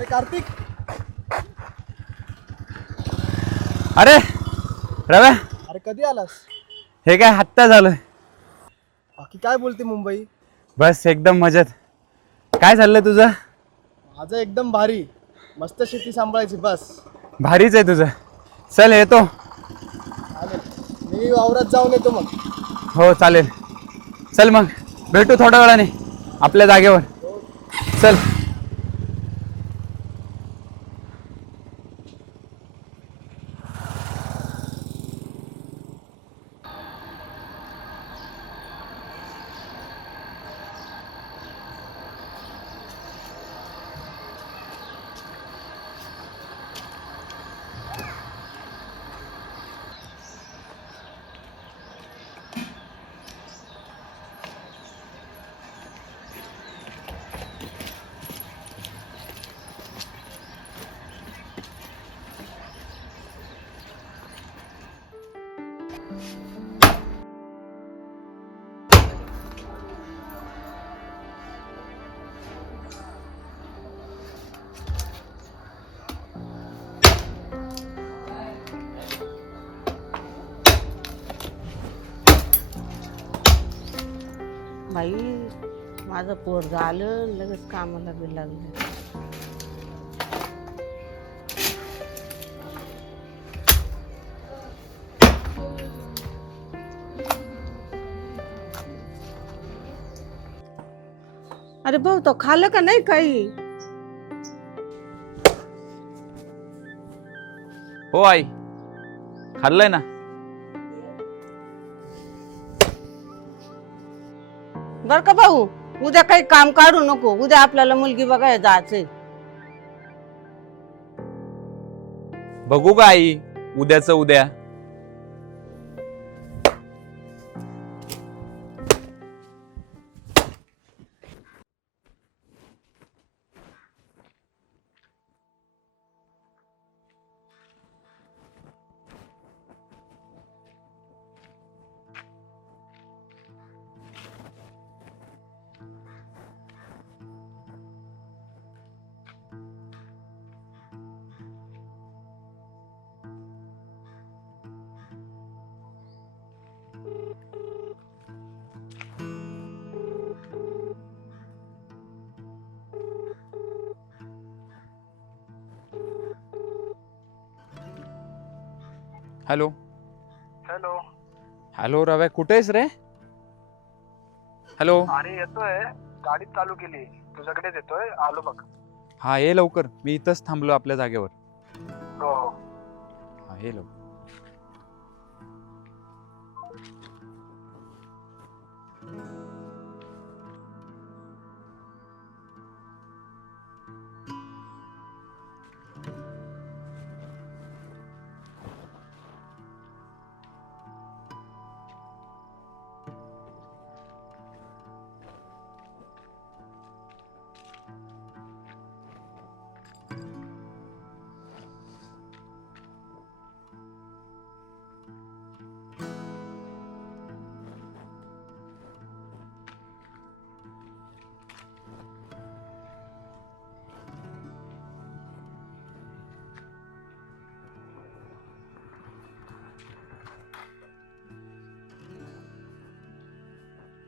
अरे कार्तिक. अरे रव्या, अरे कधी आलास? हे काय हत्ता झालं. बाकी काय बोलते मुंबई? बस एकदम मजेत. काय चाललंय तुझं? माझं एकदम भारी. मस्त शेती सांभाळायची बस. भारीच आहे तुझं. चल येतो. चालेल, मी वावरात जाऊन येतो मग. हो चालेल. चल मग भेटू थोड्या वेळाने आपल्या जागेवर. चल. बाई, माझं पोरगं आलं लगेच कामाला बी लागलं. अरे भाऊ, तो खाल्लं का नाही काही? हो आई, खाल्लंय ना. बर का भाऊ, उद्या काही काम काढू नको. उद्या आपल्याला मुलगी बघायला जायचंय. बघू का आई, उद्याचं उद्या. हॅलो. हॅलो. हॅलो रव्या, कुठे आहेस रे? हॅलो. अरे येतोय, गाडी चालू केली, तुझ्याकडेच येतोय, आलो बघ. हा ये लवकर, मी इथंच थांबलो आपल्या जागेवर. हो. हा ये लवकर.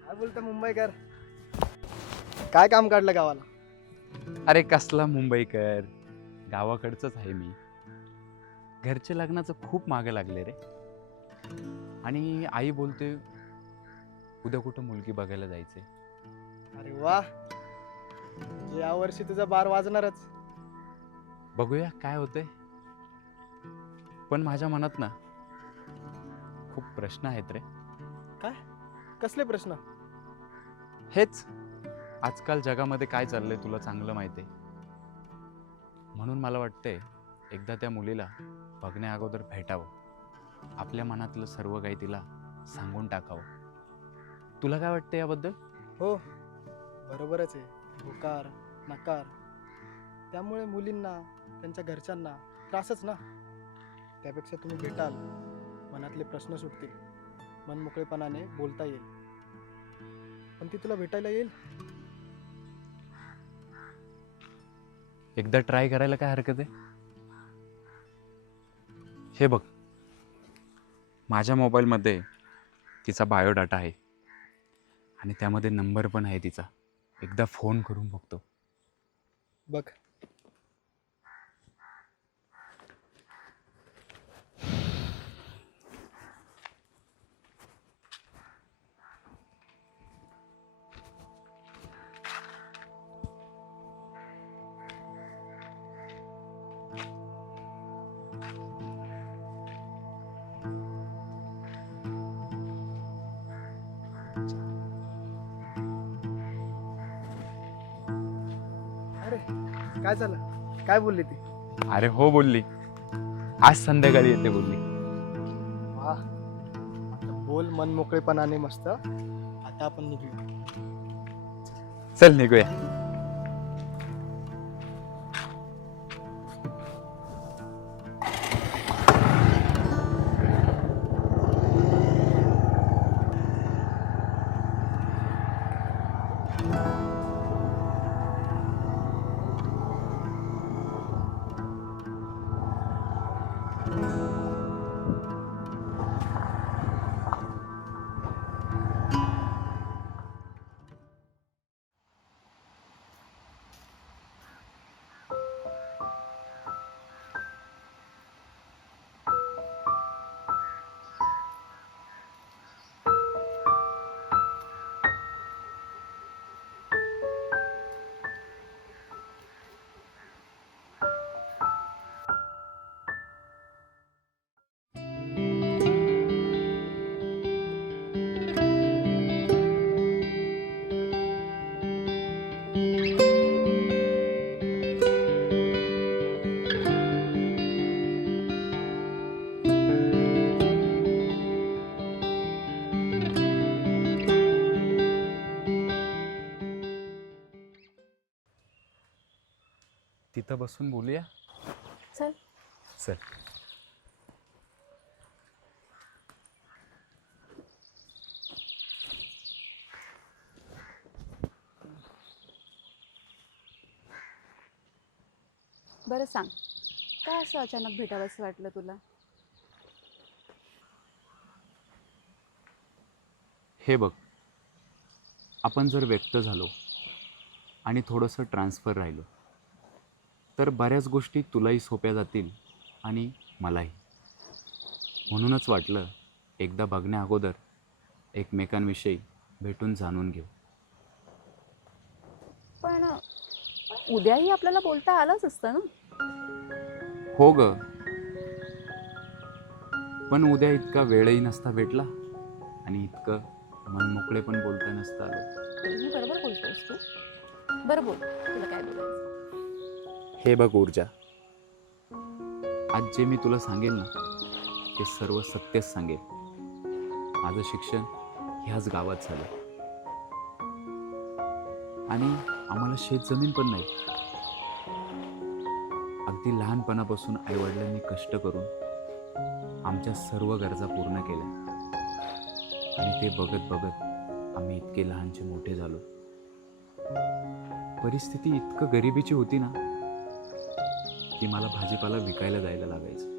काय बोलतो मुंबईकर? काय काम काढलं गावाला? अरे कसला मुंबईकर, गावाकडचंच आहे मी. घरचे लग्नाचं खूप मागे लागले रे. आणि आई बोलते उद्या कुठं मुलगी बघायला जायचंय. अरे वा, या वर्षी तुझा बार वाजणारच. बघूया काय होतंय. पण माझ्या मनात ना खूप प्रश्न आहेत रे. काय? कसले प्रश्न? हेच, आजकाल जगामध्ये काय चाललंय तुला चांगलं माहिती आहे. म्हणून मला वाटतंय एकदा त्या मुलीला बघण्या अगोदर भेटावं, आपल्या मनातलं सर्व काही तिला सांगून टाकावं. तुला काय वाटतं याबद्दल? हो, बरोबरच आहे. होकार नकार, त्यामुळे मुलींना त्यांच्या घरच्यांना त्रासच ना. त्यापेक्षा तुम्ही भेटाल, मनातले प्रश्न सुटतील, मनमोकळेपणाने बोलता येईल. पण ती तुला भेटायला येईल? एकदा ट्राय करायला काय हरकत आहे? हे बघ, माझ्या मोबाईलमध्ये तिचा बायोडाटा आहे आणि त्यामध्ये नंबर पण आहे तिचा. एकदा फोन करून बघतो. बघ. अरे काय झालं? काय बोलली ती? अरे हो बोलली, आज संध्याकाळी येते बोलली. वा, आता बोल मन मोकळेपणाने मस्त. आता आपण निघूया. चल निघूया. तिथं बसून बोलूया. चल. चल. बरं सांग, काय असं अचानक भेटावंसं वाटलं तुला? हे बघ, आपण जर व्यक्त झालो आणि थोडंसं ट्रान्सफर राहिलो तर बऱ्याच गोष्टी तुलाही सोप्या जातील आणि मलाही. म्हणूनच वाटलं एकदा बघण्या अगोदर एकमेकांविषयी भेटून जाणून घेऊ. पण उद्याही आपल्याला बोलता आलंच असतं ना? हो ग, पण उद्या इतका वेळही नसता भेटला आणि इतकं मन मोकळे पण बोलता नसतं आलं. तेही बरोबर बोलतोयस तू. बरं बोल, तुला काय बोलायचं? हे बघ ऊर्जा, आज जे मी तुला सांगेल ना ते सर्व सत्यच सांगेल. माझं शिक्षण ह्याच गावात झालं आणि आम्हाला शेतजमीन पण नाही. अगदी लहानपणापासून आईवडिलांनी कष्ट करून आमच्या सर्व गरजा पूर्ण केल्या आणि ते बघत बघत आम्ही इतके लहानचे मोठे झालो. परिस्थिती इतकं गरिबीची होती ना की मला भाजीपाला विकायला जायला लागायचं.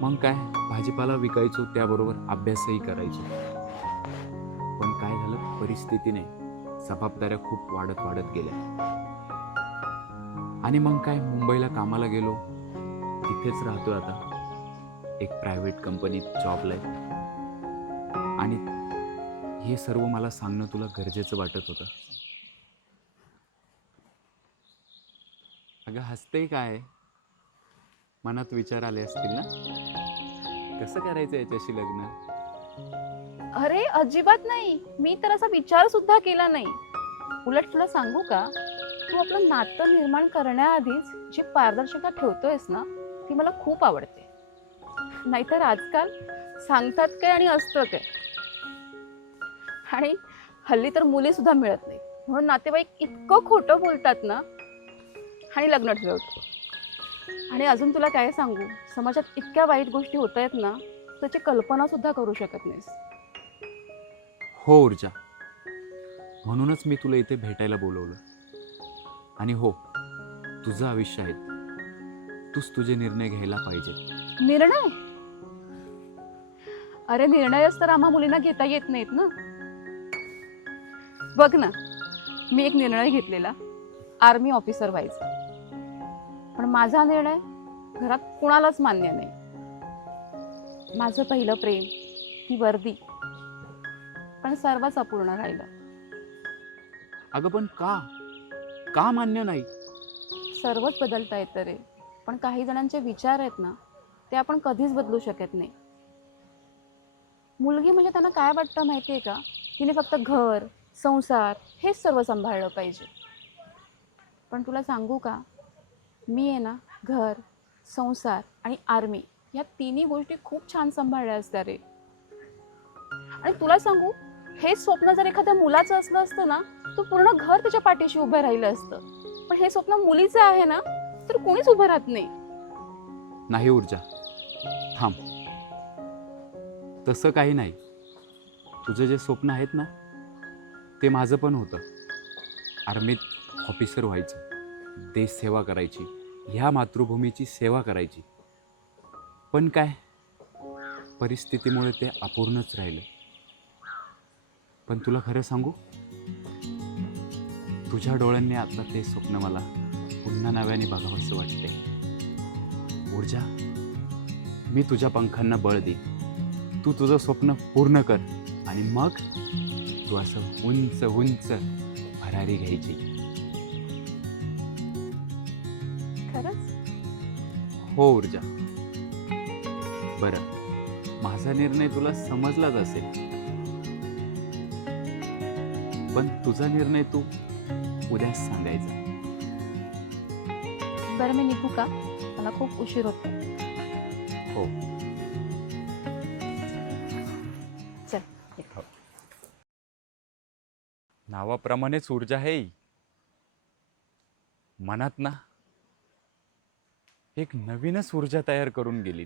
मग काय, भाजीपाला विकायचो, त्याबरोबर अभ्यासही करायचो. पण काय झालं, परिस्थितीने जबाबदाऱ्या खूप वाढत वाढत गेल्या आणि मग काय, मुंबईला कामाला गेलो. तिथेच राहतोय आता, एक प्रायव्हेट कंपनीत जॉबला आहे. आणि हे सर्व मला सांगणं तुला गरजेचं वाटत होतं. अगं हसतेय काय? मनात विचार आले असतील ना, कसं करायचं याच्याशी लग्न? अरे अजिबात नाही, मी तर असा विचार सुद्धा केला नाही. उलट तुला सांगू का, तू आपलं नातं निर्माण करण्याआधीच जी पारदर्शकता ठेवतोयस ना, ती मला खूप आवडते. नाहीतर आजकाल सांगतात काय आणि असतं काय. आणि हल्ली तर मुली सुद्धा मिळत नाही, म्हणून नातेवाईक इतकं खोटं बोलतात ना आणि लग्न ठरवतात. आणि अजून तुला काय सांगू, समाजात इतक्या वाईट गोष्टी होत आहेत ना, त्याची कल्पना सुद्धा करू शकत नाहीस. हो ऊर्जा, म्हणूनच मी तुला इथे भेटायला बोलवलं. आणि हो, तुझं आयुष्य आहे, तूच तुझे निर्णय घ्यायला पाहिजे. निर्णय? अरे निर्णयच तर आम्हा मुलींना घेता येत नाहीत ना. बघ ना, मी एक निर्णय घेतलेला, आर्मी ऑफिसर व्हायचं. पण माझा निर्णय घरात कुणालाच मान्य नाही. माझं पहिलं प्रेम, ती वर्दी, पण सर्वच अपूर्ण राहिलं. अगं पण का मान्य नाही? सर्वच बदलता येतं रे, पण काही जणांचे विचार आहेत ना, ते आपण कधीच बदलू शकत नाही. मुलगी म्हणजे त्यांना काय वाटतं माहिती आहे का? तिने फक्त घर, संसार हेच सर्व सांभाळलं पाहिजे. पण तुला सांगू का, मी आहे ना, घर, संसार आणि आर्मी या तिन्ही गोष्टी खूप छान सांभाळल्या असत्या रे. आणि तुला सांगू, हे स्वप्न जर एखाद्या मुलाचं असलं असतं ना, तो पूर्ण घर त्याच्या पाठीशी उभं राहिलं असतं. पण हे स्वप्न मुलीचं आहे ना, तर कोणीच उभं राहत नाही. नाही ऊर्जा, थांब. तसं काही नाही. तुझं जे स्वप्न आहेत ना, ते माझं पण होतं. आर्मीत ऑफिसर व्हायचं, देश सेवा करायची, ह्या मातृभूमीची सेवा करायची. पण काय, परिस्थितीमुळे ते अपूर्णच राहिलं. पण तुला खरं सांगू, तुझ्या डोळ्यांनी आता ते स्वप्न मला पुन्हा नव्याने बघावंसं वाटते. ऊर्जा, मी तुझ्या पंखांना बळ दे. तू तुझं स्वप्न पूर्ण कर आणि मग तू असं उंच उंच भरारी घ्यायची. खरंच? हो ऊर्जा. बरं, माझा निर्णय तुला समजलाच असेल, पण तुझा निर्णय तू उद्याच सांगायचा. बरं, मी निघू का? मला खूप उशीर होतो. हो. चल. नावाप्रमाणेच ऊर्जा आहे. मनात ना एक नवीनच ऊर्जा तयार करून गेली.